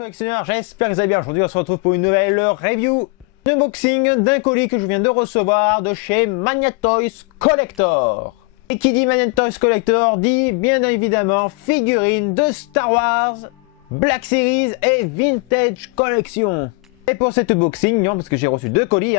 collectionneurs, j'espère que vous allez bien. Aujourd'hui on se retrouve pour une nouvelle review, unboxing d'un colis que je viens de recevoir de chez Mania Toys Collector. Et qui dit Mania Toys Collector dit bien évidemment figurines de Star Wars, Black Series et Vintage Collection. Et pour cet unboxing, non, parce que j'ai reçu deux colis,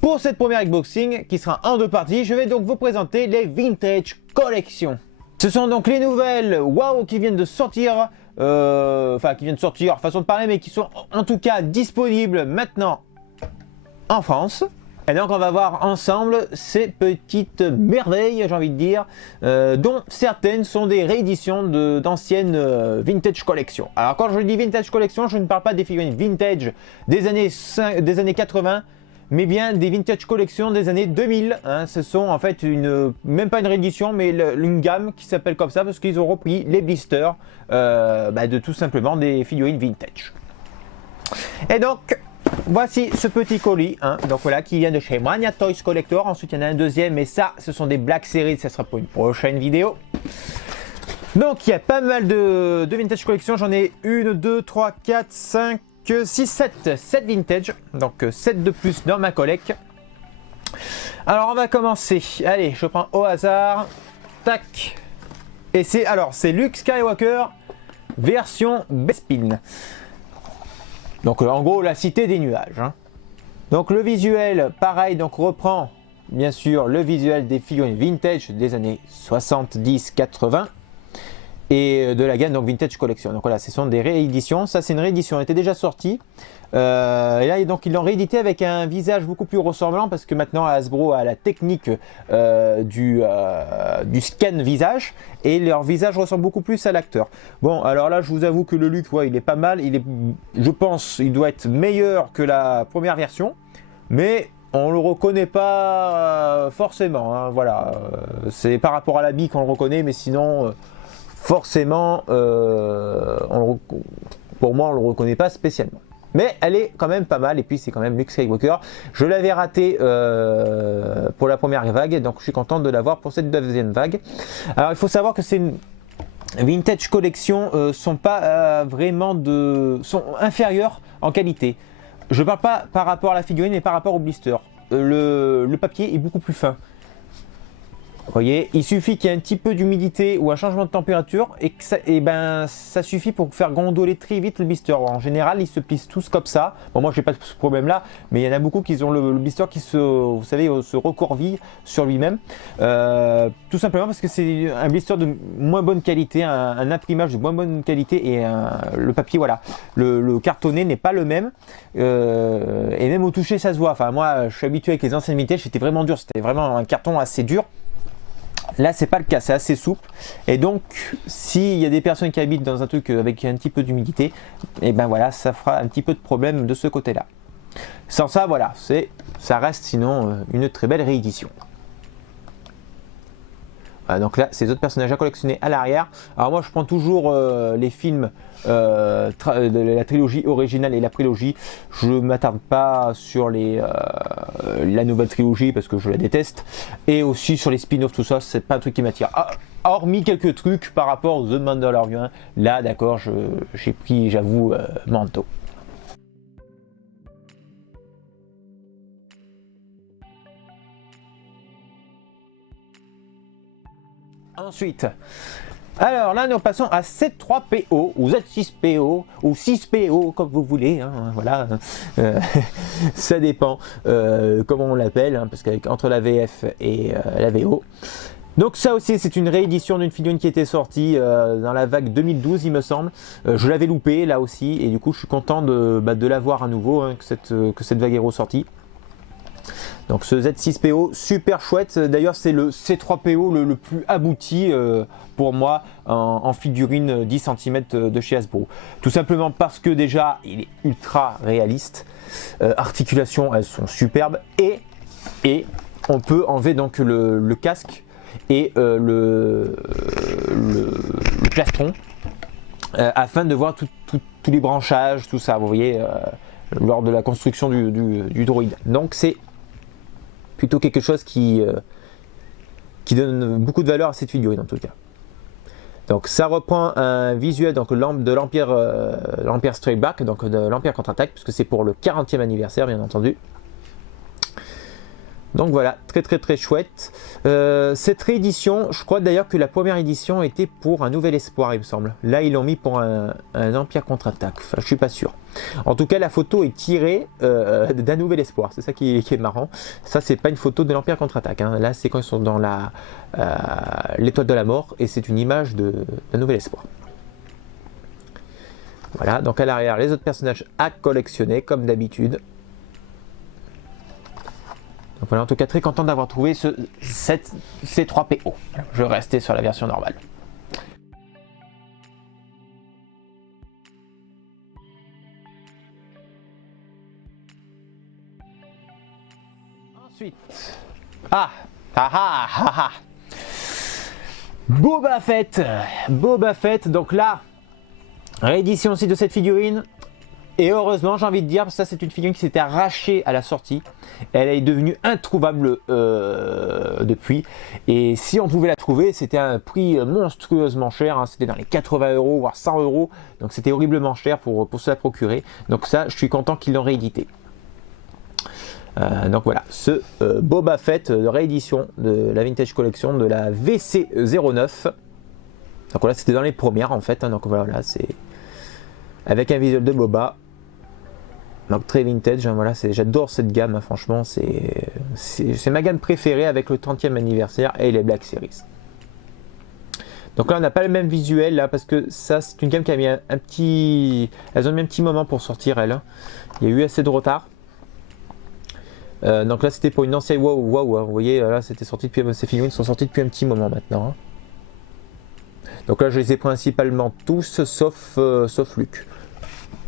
pour cette première unboxing qui sera en deux parties, je vais donc vous présenter les Vintage Collection. Ce sont donc les nouvelles WoW qui viennent de sortir, façon de parler, mais qui sont en tout cas disponibles maintenant en France. Et donc on va voir ensemble ces petites merveilles, j'ai envie de dire, dont certaines sont des rééditions d'anciennes Vintage Collection. Alors quand je dis Vintage Collection, je ne parle pas des figurines vintage des années 80, mais bien des Vintage Collection des années 2000. Ce sont en fait même pas une réédition, mais une gamme qui s'appelle comme ça parce qu'ils ont repris les blisters de tout simplement des figurines vintage. Et donc voici ce petit colis, donc voilà, qui vient de chez Mania Toys Collector. Ensuite il y en a un deuxième, mais ça ce sont des Black Series, ça sera pour une prochaine vidéo. Donc il y a pas mal de Vintage Collection, j'en ai 1, 2, 3, 4, 5, 6, 7 vintage, donc 7 de plus dans ma collecte. Alors on va commencer, allez je prends au hasard, tac, et c'est Luke Skywalker version Bespin. Donc en gros la cité des nuages. Donc le visuel pareil, donc reprend bien sûr le visuel des figurines vintage des années 70-80. Et de la gamme donc Vintage Collection. Donc voilà, ce sont des rééditions. Ça c'est une réédition, elle était déjà sortie. Et là donc ils l'ont réédité avec un visage beaucoup plus ressemblant parce que maintenant Hasbro a la technique du scan visage et leur visage ressemble beaucoup plus à l'acteur. Bon alors là je vous avoue que le Luke, il est pas mal. Je pense il doit être meilleur que la première version, mais on le reconnaît pas forcément. Voilà, c'est par rapport à l'habit qu'on le reconnaît, mais sinon forcément, pour moi, on ne le reconnaît pas spécialement. Mais elle est quand même pas mal, et puis c'est quand même Luke Skywalker. Je l'avais raté pour la première vague, donc je suis content de l'avoir pour cette deuxième vague. Alors il faut savoir que c'est une Vintage Collection, sont inférieurs en qualité. Je ne parle pas par rapport à la figurine, mais par rapport au blister. Le papier est beaucoup plus fin. Vous voyez, il suffit qu'il y ait un petit peu d'humidité ou un changement de température et que ça suffit pour faire gondoler très vite le blister. En général, ils se plissent tous comme ça. Bon, moi, je n'ai pas ce problème-là, mais il y en a beaucoup qui ont le blister qui se recorville sur lui-même. Tout simplement parce que c'est un blister de moins bonne qualité, un imprimage de moins bonne qualité et le papier, voilà, le cartonné n'est pas le même. Et même au toucher, ça se voit. Enfin, moi, je suis habitué avec les anciennes vintage, c'était vraiment dur. C'était vraiment un carton assez dur. Là c'est pas le cas, c'est assez souple, et donc s'il y a des personnes qui habitent dans un truc avec un petit peu d'humidité, et ben voilà, ça fera un petit peu de problème de ce côté là. Sans ça, voilà, ça reste sinon une très belle réédition. Voilà, donc là, ces autres personnages à collectionner à l'arrière. Alors moi je prends toujours les films de la trilogie originale et la prélogie. Je ne m'attarde pas sur la nouvelle trilogie parce que je la déteste. Et aussi sur les spin-offs, tout ça, c'est pas un truc qui m'attire. Hormis quelques trucs par rapport aux The Mandalorian. Là d'accord, j'ai pris, j'avoue, Mando. Ensuite, alors là nous passons à Z3PO ou Z6PO ou 6PO comme vous voulez, voilà, ça dépend comment on l'appelle, parce qu'entre la VF et la VO. Donc ça aussi c'est une réédition d'une figurine qui était sortie dans la vague 2012 il me semble. Je l'avais loupé là aussi et du coup je suis content de l'avoir à nouveau, que cette vague est ressortie. Donc ce Z6PO, super chouette. D'ailleurs c'est le C3PO le plus abouti pour moi en figurine 10 cm de chez Hasbro. Tout simplement parce que déjà il est ultra réaliste. Articulations elles sont superbes et on peut enlever donc le casque et le plastron afin de voir tous les branchages, tout ça, vous voyez, lors de la construction du droïde. Donc c'est plutôt quelque chose qui donne beaucoup de valeur à cette figurine en tout cas. Donc ça reprend un visuel donc, de l'Empire Strike Back, donc de l'Empire contre-attaque, puisque c'est pour le 40e anniversaire bien entendu. Donc voilà, très chouette. Cette réédition, je crois d'ailleurs que la première édition était pour un nouvel espoir, il me semble. Là, ils l'ont mis pour un Empire contre-attaque. Enfin, je suis pas sûr. En tout cas, la photo est tirée d'un nouvel espoir. C'est ça qui est marrant. Ça, c'est pas une photo de l'Empire contre-attaque. Hein. Là, c'est quand ils sont dans l'étoile de la mort et c'est une image d'un nouvel espoir. Voilà, donc à l'arrière, les autres personnages à collectionner comme d'habitude. Donc voilà, en tout cas très content d'avoir trouvé ces 3 PO. Je vais rester sur la version normale. Ensuite, Boba Fett, donc là, réédition aussi de cette figurine. Et heureusement, j'ai envie de dire, ça c'est une figurine qui s'était arrachée à la sortie. Elle est devenue introuvable depuis. Et si on pouvait la trouver, c'était à un prix monstrueusement cher. Hein. C'était dans les 80 €, voire 100 €. Donc c'était horriblement cher pour se la procurer. Donc ça, je suis content qu'ils l'ont réédité. Donc voilà, ce Boba Fett de réédition de la Vintage Collection de la VC09. Donc voilà, c'était dans les premières en fait. Hein. Donc voilà, c'est avec un visuel de Boba. Donc très vintage, hein, voilà, j'adore cette gamme, hein, franchement, c'est ma gamme préférée avec le 30e anniversaire et les Black Series. Donc là on n'a pas le même visuel là parce que ça c'est une gamme qui a mis elles ont mis un petit moment pour sortir elles. Il y a eu assez de retard. Donc là c'était pour une ancienne wow, hein, vous voyez là c'était sorti depuis, ces figurines sont sorties depuis un petit moment maintenant. Hein. Donc là je les ai principalement tous sauf Luke.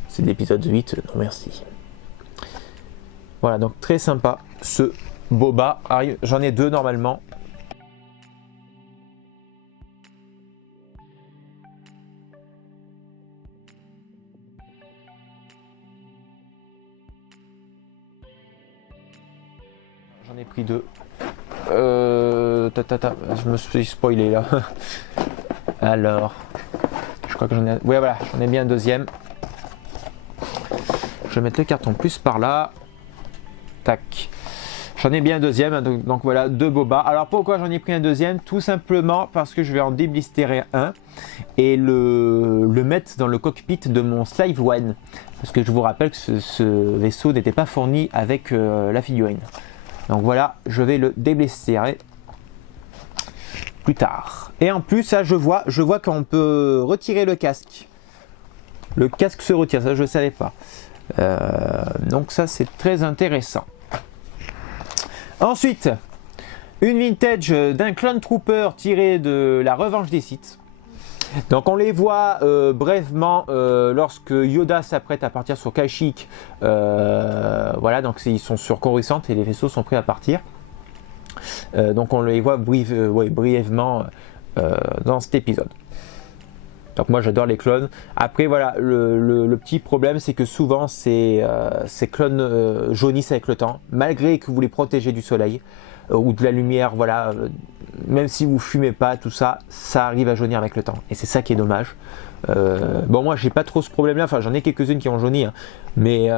C'est l'épisode 8, non merci. Voilà, donc très sympa ce Boba. J'en ai 2 normalement. J'en ai pris 2. Je me suis spoilé là. Alors, je crois que j'en ai. Ouais, voilà, j'en ai bien un deuxième. Je vais mettre le carton plus par là. Tac. J'en ai bien un deuxième, donc voilà, 2 Boba. Alors pourquoi j'en ai pris un deuxième? Tout simplement parce que je vais en déblister un et le mettre dans le cockpit de mon Slave One. Parce que je vous rappelle que ce vaisseau n'était pas fourni avec la figurine. Donc voilà, je vais le déblister plus tard. Et en plus, ça, je vois qu'on peut retirer le casque. Le casque se retire, ça je ne savais pas. Donc ça, c'est très intéressant. Ensuite, une vintage d'un Clone Trooper tiré de la Revanche des Sith. Donc on les voit brièvement lorsque Yoda s'apprête à partir sur Kashyyyk. Voilà, donc ils sont sur Coruscant et les vaisseaux sont prêts à partir. Donc on les voit brièvement dans cet épisode. Donc moi j'adore les clones. Après voilà, le petit problème c'est que souvent ces clones jaunissent avec le temps, malgré que vous les protégez du soleil ou de la lumière, voilà, même si vous fumez pas, tout ça, ça arrive à jaunir avec le temps. Et c'est ça qui est dommage. Bon moi j'ai pas trop ce problème là, enfin j'en ai quelques-unes qui ont jauni, hein, mais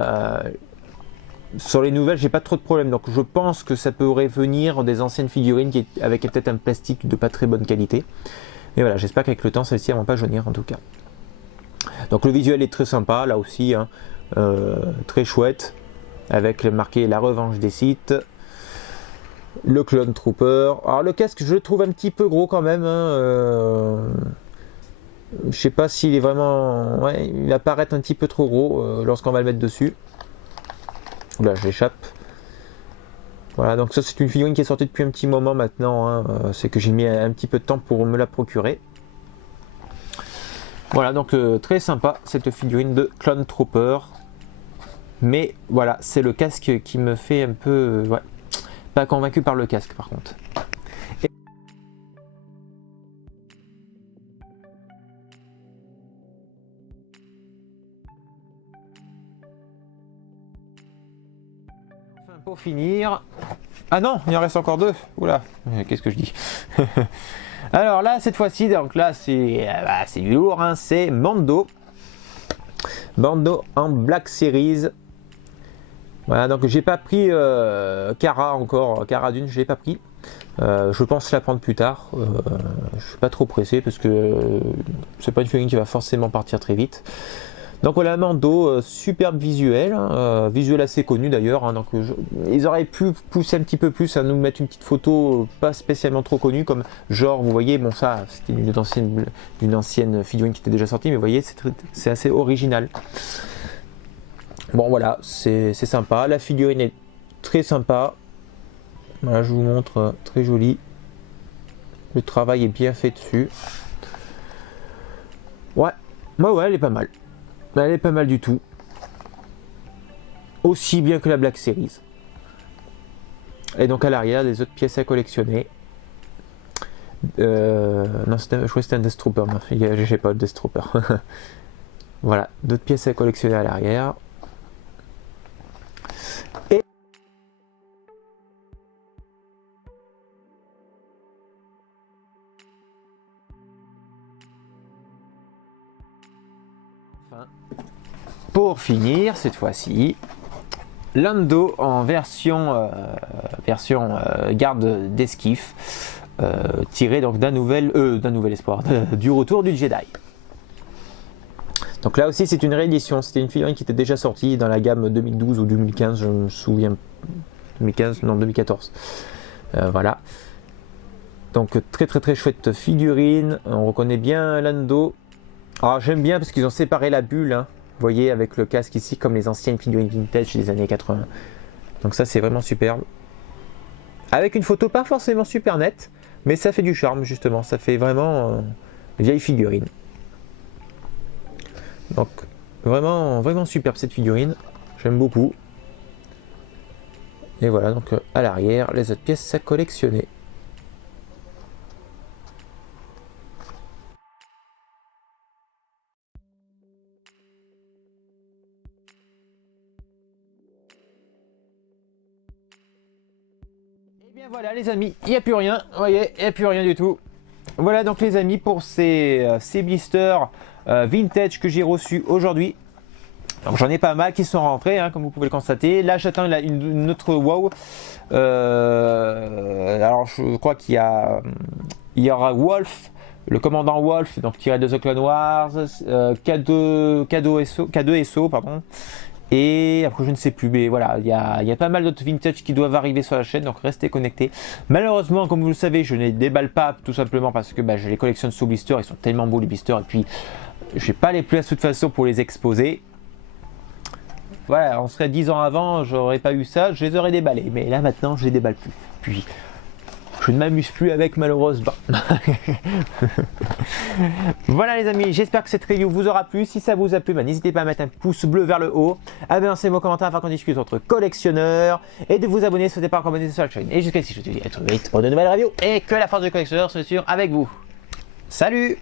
sur les nouvelles j'ai pas trop de problème. Donc je pense que ça pourrait venir des anciennes figurines avec peut-être un plastique de pas très bonne qualité. Et voilà, j'espère qu'avec le temps, celles-ci ne vont pas jaunir en tout cas. Donc le visuel est très sympa, là aussi, hein, très chouette, avec marqué la revanche des Sith, le Clone Trooper. Alors le casque, je le trouve un petit peu gros quand même. Hein, je sais pas s'il est vraiment... Ouais, il va paraître un petit peu trop gros lorsqu'on va le mettre dessus. Oula, je l'échappe. Voilà, donc ça c'est une figurine qui est sortie depuis un petit moment maintenant, hein. C'est que j'ai mis un petit peu de temps pour me la procurer. Voilà, donc très sympa cette figurine de Clone Trooper. Mais voilà, c'est le casque qui me fait un peu... ouais, pas convaincu par le casque par contre. Pour finir... Ah non, il en reste encore 2. Oula, qu'est-ce que je dis? Alors là, cette fois-ci, donc là, c'est du lourd, hein, c'est Mando. Mando en Black Series. Voilà, donc j'ai pas pris Cara encore, Cara Dune, je l'ai pas pris. Je pense la prendre plus tard. Je suis pas trop pressé parce que c'est pas une figurine qui va forcément partir très vite. Donc voilà, Mando, superbe visuel, visuel assez connu d'ailleurs. Hein, donc ils auraient pu pousser un petit peu plus à nous mettre une petite photo pas spécialement trop connue, comme genre, vous voyez, bon ça c'était une ancienne figurine qui était déjà sortie, mais vous voyez, c'est assez original. Bon voilà, c'est sympa. La figurine est très sympa. Voilà, je vous montre, très jolie. Le travail est bien fait dessus. Ouais, elle est pas mal. Elle est pas mal du tout. Aussi bien que la Black Series. Et donc à l'arrière, des autres pièces à collectionner. Non, je crois que c'était un Death Trooper. Non, j'ai pas le Death Trooper. Voilà, d'autres pièces à collectionner à l'arrière. Et enfin, pour finir, cette fois-ci, Lando en version garde d'esquif, tiré donc d'un nouvel espoir, du retour du Jedi. Donc là aussi c'est une réédition, c'était une figurine qui était déjà sortie dans la gamme 2012 ou 2015, je me souviens, 2015, non 2014. Voilà. Donc très chouette figurine, on reconnaît bien Lando. Alors j'aime bien parce qu'ils ont séparé la bulle, hein. Vous voyez, avec le casque ici, comme les anciennes figurines vintage des années 80. Donc ça c'est vraiment superbe. Avec une photo pas forcément super nette, mais ça fait du charme justement, ça fait vraiment vieille figurine. Donc vraiment superbe cette figurine, j'aime beaucoup. Et voilà, donc à l'arrière, les autres pièces à collectionner. Et bien voilà les amis, il n'y a plus rien, vous voyez, il n'y a plus rien du tout. Voilà donc les amis pour ces blisters vintage que j'ai reçus aujourd'hui. Donc j'en ai pas mal qui sont rentrés, hein, comme vous pouvez le constater. Là j'attends une autre wow. Alors je crois qu'il y aura Wolf, le commandant Wolf, donc tiré de The Clone Wars, K2 SO, pardon. Et après je ne sais plus, mais voilà, il y a pas mal d'autres vintage qui doivent arriver sur la chaîne, donc restez connectés. Malheureusement, comme vous le savez, je ne les déballe pas tout simplement parce que je les collectionne sous blister, ils sont tellement beaux les blisters, et puis je n'ai pas les places de toute façon pour les exposer. Voilà, on serait 10 ans avant, j'aurais pas eu ça, je les aurais déballés, mais là maintenant je les déballe plus. Puis je ne m'amuse plus avec malheureusement. Voilà les amis, j'espère que cette review vous aura plu. Si ça vous a plu, n'hésitez pas à mettre un pouce bleu vers le haut, à balancer vos commentaires afin qu'on discute entre collectionneurs et de vous abonner si vous n'êtes pas encore abonné sur la chaîne. Et jusqu'ici, je te dis à très vite pour de nouvelles reviews et que la force du collectionneur soit sûre avec vous. Salut!